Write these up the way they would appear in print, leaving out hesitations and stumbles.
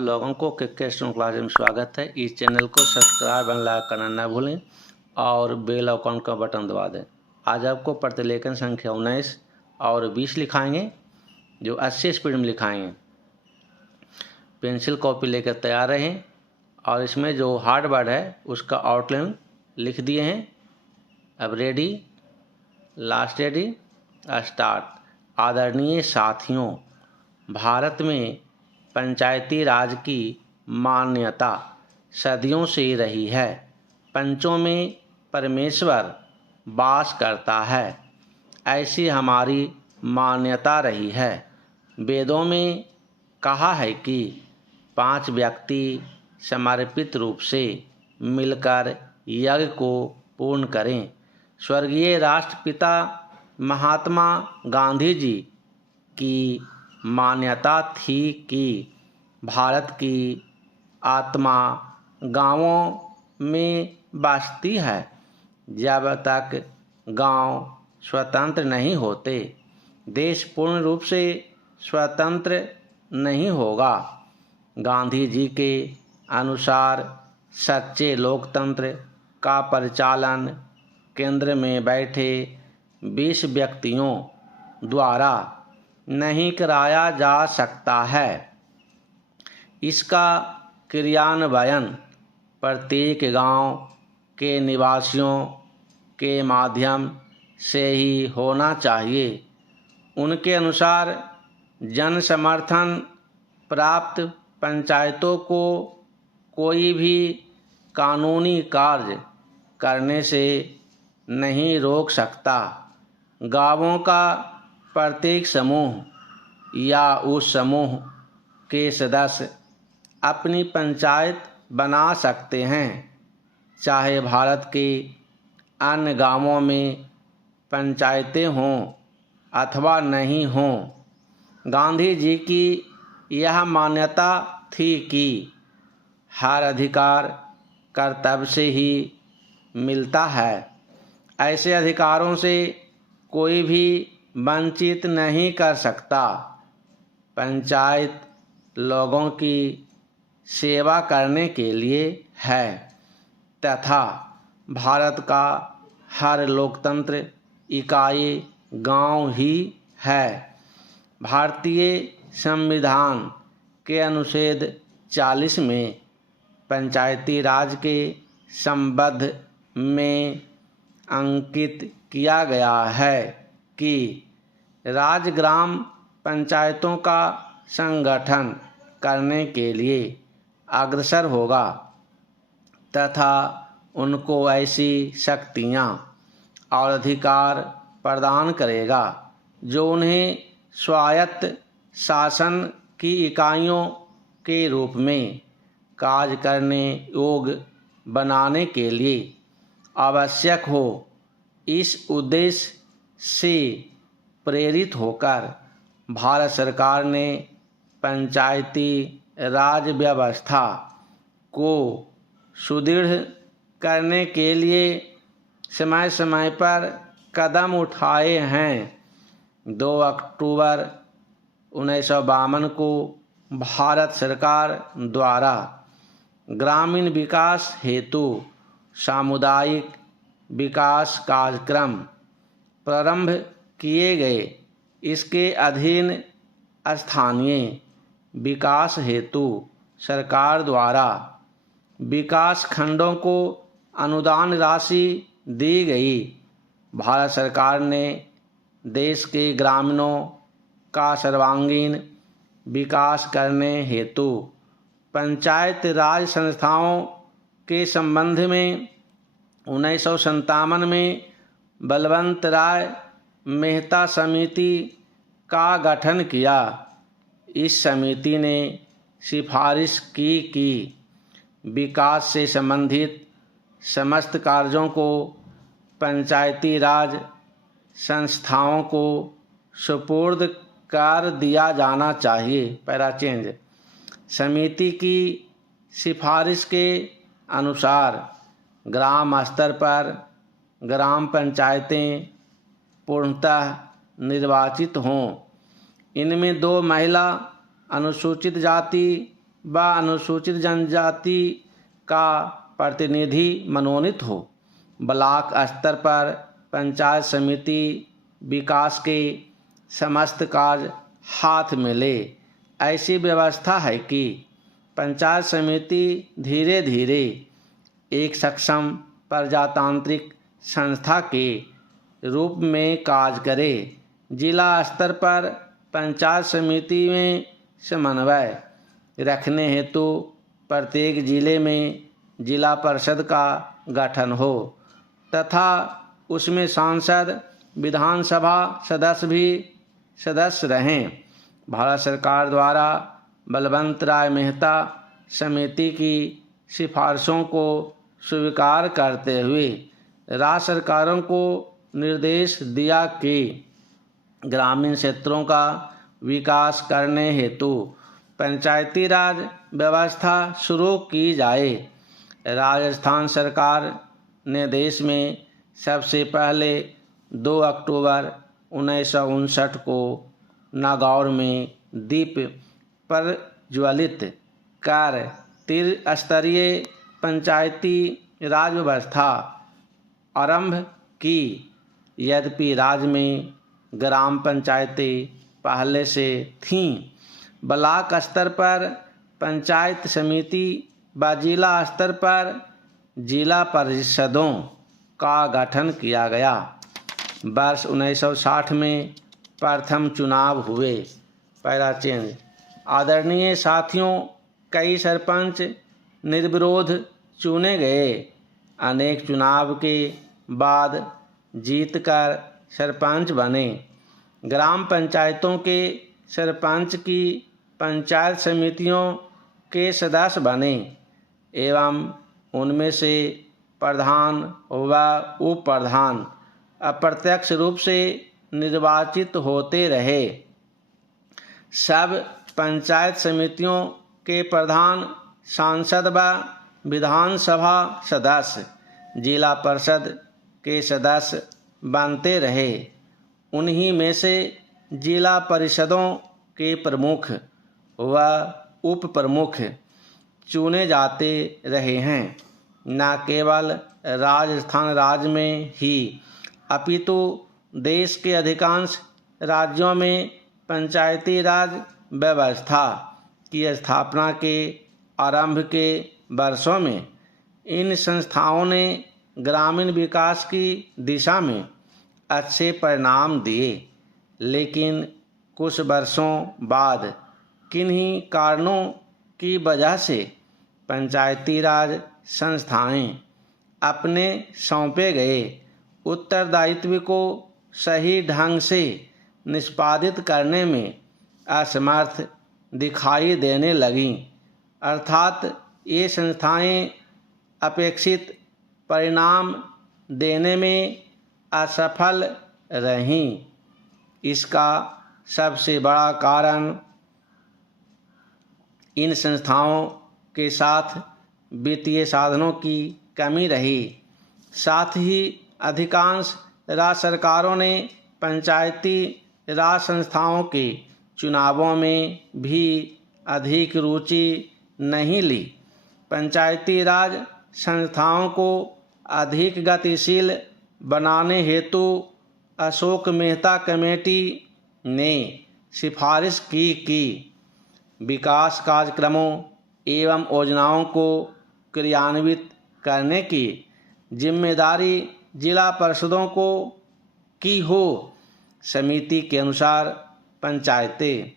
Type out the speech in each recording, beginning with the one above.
लोगों को क्रिकेट श्रृंखला में स्वागत है। इस चैनल को सब्सक्राइब एंड लाइक करना न भूलें और बेल आइकन का बटन दबा दें। आज आपको प्रतिलेखन संख्या 19 और 20 लिखाएंगे, जो 80 स्पीड में लिखाएंगे। पेंसिल कॉपी लेकर तैयार रहें और इसमें जो हार्ड वर्ड है उसका आउटलाइन लिख दिए हैं। अब रेडी, लास्ट रेडी, स्टार्ट। आदरणीय साथियों, भारत में पंचायती राज की मान्यता सदियों से रही है। पंचों में परमेश्वर वास करता है, ऐसी हमारी मान्यता रही है। वेदों में कहा है कि 5 व्यक्ति समर्पित रूप से मिलकर यज्ञ को पूर्ण करें। स्वर्गीय राष्ट्रपिता महात्मा गांधी जी की मान्यता थी कि भारत की आत्मा गांवों में बसती है। जब तक गांव स्वतंत्र नहीं होते, देश पूर्ण रूप से स्वतंत्र नहीं होगा। गांधी जी के अनुसार सच्चे लोकतंत्र का परिचालन केंद्र में बैठे 20 व्यक्तियों द्वारा नहीं कराया जा सकता है। इसका क्रियान्वयन प्रत्येक गांव के निवासियों के माध्यम से ही होना चाहिए। उनके अनुसार जन समर्थन प्राप्त पंचायतों को कोई भी कानूनी कार्य करने से नहीं रोक सकता। गांवों का प्रत्येक समूह या उस समूह के सदस्य अपनी पंचायत बना सकते हैं, चाहे भारत के अन्य गांवों में पंचायतें हों अथवा नहीं हों। गांधी जी की यह मान्यता थी कि हर अधिकार कर्तव्य से ही मिलता है। ऐसे अधिकारों से कोई भी वंचित नहीं कर सकता। पंचायत लोगों की सेवा करने के लिए है तथा भारत का हर लोकतंत्र इकाई गांव ही है। भारतीय संविधान के अनुच्छेद 40 में पंचायती राज के संबंध में अंकित किया गया है कि राज्य ग्राम पंचायतों का संगठन करने के लिए अग्रसर होगा तथा उनको ऐसी शक्तियाँ और अधिकार प्रदान करेगा जो उन्हें स्वायत्त शासन की इकाइयों के रूप में कार्य करने योग्य बनाने के लिए आवश्यक हो। इस उद्देश्य से प्रेरित होकर भारत सरकार ने पंचायती राज व्यवस्था को सुदृढ़ करने के लिए समय समय पर कदम उठाए हैं। 2 अक्टूबर 1952 को भारत सरकार द्वारा ग्रामीण विकास हेतु सामुदायिक विकास कार्यक्रम प्रारंभ किए गए। इसके अधीन स्थानीय विकास हेतु सरकार द्वारा विकास खंडों को अनुदान राशि दी गई। भारत सरकार ने देश के ग्रामीणों का सर्वांगीण विकास करने हेतु पंचायत राज संस्थाओं के संबंध में 1957 में बलवंत राय मेहता समिति का गठन किया। इस समिति ने सिफारिश की कि विकास से संबंधित समस्त कार्यों को पंचायती राज संस्थाओं को सुपुर्द कर दिया जाना चाहिए। Para change. समिति की सिफारिश के अनुसार ग्राम स्तर पर ग्राम पंचायतें पूर्णतः निर्वाचित हों। इनमें 2 महिला अनुसूचित जाति व अनुसूचित जनजाति का प्रतिनिधि मनोनीत हो। ब्लॉक स्तर पर पंचायत समिति विकास के समस्त कार्य हाथ में ले। ऐसी व्यवस्था है कि पंचायत समिति धीरे धीरे एक सक्षम प्रजातांत्रिक संस्था के रूप में कार्य करे। जिला स्तर पर पंचायत समिति में समन्वय रखने हेतु प्रत्येक जिले में जिला परिषद का गठन हो तथा उसमें सांसद विधानसभा सदस्य भी सदस्य रहें। भारत सरकार द्वारा बलवंत राय मेहता समिति की सिफारिशों को स्वीकार करते हुए राज्य सरकारों को निर्देश दिया कि ग्रामीण क्षेत्रों का विकास करने हेतु पंचायती राज व्यवस्था शुरू की जाए। राजस्थान सरकार ने देश में सबसे पहले 2 अक्टूबर 1959 को नागौर में दीप प्रज्वलित कर त्रिस्तरीय पंचायती राज व्यवस्था आरंभ की। यद्यपि राज्य में ग्राम पंचायतें पहले से थीं, ब्लॉक स्तर पर पंचायत समिति व जिला स्तर पर जिला परिषदों का गठन किया गया। वर्ष 1960 में प्रथम चुनाव हुए। पहला चेंज। आदरणीय साथियों, कई सरपंच निर्विरोध चुने गए। अनेक चुनाव के बाद जीतकर सरपंच बने। ग्राम पंचायतों के सरपंच की पंचायत समितियों के सदस्य बने एवं उनमें से प्रधान व उप प्रधान अप्रत्यक्ष रूप से निर्वाचित होते रहे। सब पंचायत समितियों के प्रधान सांसद व विधानसभा सदस्य जिला परिषद के सदस्य बनते रहे। उन्हीं में से जिला परिषदों के प्रमुख व उप प्रमुख चुने जाते रहे हैं। न केवल राजस्थान राज्य में ही अपितु देश के अधिकांश राज्यों में पंचायती राज व्यवस्था की स्थापना के आरंभ के वर्षों में इन संस्थाओं ने ग्रामीण विकास की दिशा में अच्छे परिणाम दिए। लेकिन कुछ वर्षों बाद किन्हीं कारणों की वजह से पंचायती राज संस्थाएं अपने सौंपे गए उत्तरदायित्व को सही ढंग से निष्पादित करने में असमर्थ दिखाई देने लगीं, अर्थात ये संस्थाएं अपेक्षित परिणाम देने में असफल रहीं। इसका सबसे बड़ा कारण इन संस्थाओं के साथ वित्तीय साधनों की कमी रही। साथ ही अधिकांश राज्य सरकारों ने पंचायती राज संस्थाओं के चुनावों में भी अधिक रुचि नहीं ली। पंचायती राज संस्थाओं को अधिक गतिशील बनाने हेतु अशोक मेहता कमेटी ने सिफारिश की कि विकास कार्यक्रमों एवं योजनाओं को क्रियान्वित करने की जिम्मेदारी जिला परिषदों को की हो। समिति के अनुसार पंचायतें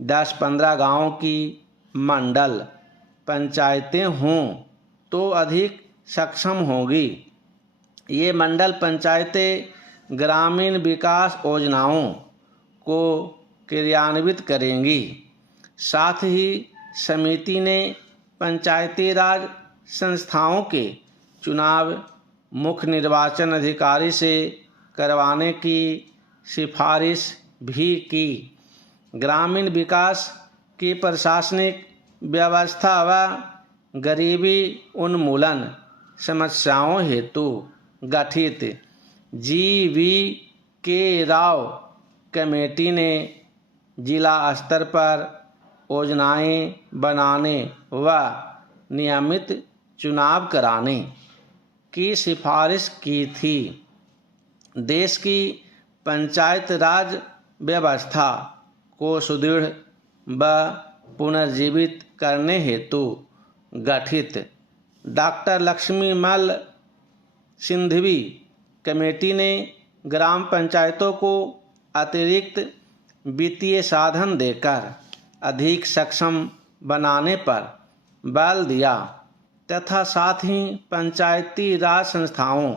10-15 गाँवों की मंडल पंचायतें हों तो अधिक सक्षम होगी। ये मंडल पंचायतें ग्रामीण विकास योजनाओं को क्रियान्वित करेंगी। साथ ही समिति ने पंचायती राज संस्थाओं के चुनाव मुख्य निर्वाचन अधिकारी से करवाने की सिफारिश भी की। ग्रामीण विकास की प्रशासनिक व्यवस्था व गरीबी उन्मूलन समस्याओं हेतु गठित GV.K. राव कमेटी ने जिला स्तर पर योजनाएं बनाने व नियमित चुनाव कराने की सिफारिश की थी। देश की पंचायत राज व्यवस्था को सुदृढ़ व पुनर्जीवित करने हेतु गठित डॉक्टर लक्ष्मीमल सिंघवी कमेटी ने ग्राम पंचायतों को अतिरिक्त वित्तीय साधन देकर अधिक सक्षम बनाने पर बल दिया तथा साथ ही पंचायती राज संस्थाओं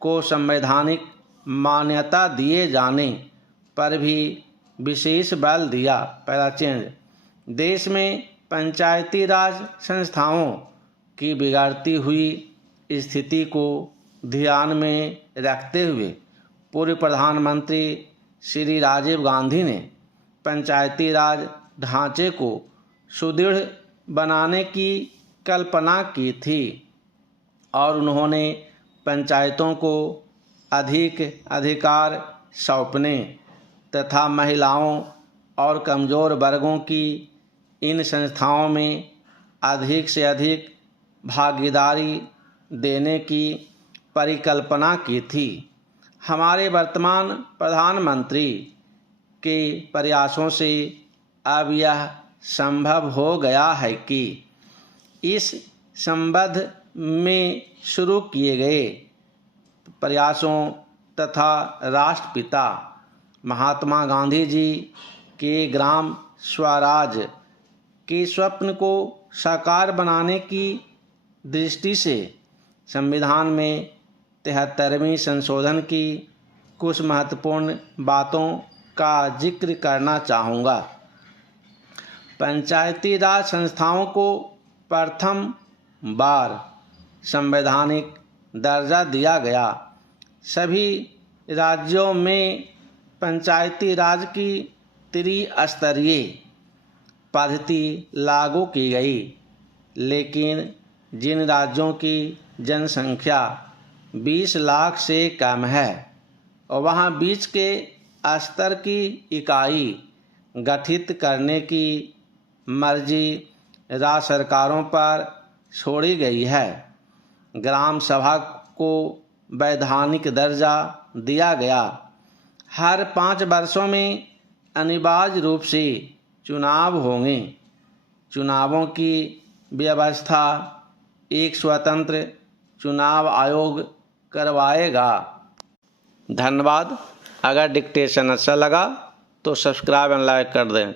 को संवैधानिक मान्यता दिए जाने पर भी विशेष बल दिया। पहला चेंज, देश में पंचायती राज संस्थाओं की बिगड़ती हुई स्थिति को ध्यान में रखते हुए पूर्व प्रधानमंत्री श्री राजीव गांधी ने पंचायती राज ढांचे को सुदृढ़ बनाने की कल्पना की थी और उन्होंने पंचायतों को अधिक अधिकार सौंपने तथा महिलाओं और कमज़ोर वर्गों की इन संस्थाओं में अधिक से अधिक भागीदारी देने की परिकल्पना की थी। हमारे वर्तमान प्रधानमंत्री के प्रयासों से अब यह संभव हो गया है कि इस संबंध में शुरू किए गए प्रयासों तथा राष्ट्रपिता महात्मा गांधी जी के ग्राम स्वराज के स्वप्न को साकार बनाने की दृष्टि से संविधान में 73वें संशोधन की कुछ महत्वपूर्ण बातों का जिक्र करना चाहूँगा। पंचायती राज संस्थाओं को प्रथम बार संवैधानिक दर्जा दिया गया। सभी राज्यों में पंचायती राज की त्रिस्तरीय पद्धति लागू की गई, लेकिन जिन राज्यों की जनसंख्या 20 लाख से कम है और वहाँ बीच के स्तर की इकाई गठित करने की मर्जी राज्य सरकारों पर छोड़ी गई है। ग्राम सभा को वैधानिक दर्जा दिया गया। हर 5 वर्षों में अनिवार्य रूप से चुनाव होंगे। चुनावों की व्यवस्था एक स्वतंत्र चुनाव आयोग करवाएगा। धन्यवाद। अगर डिक्टेशन अच्छा लगा तो सब्सक्राइब एंड लाइक कर दें।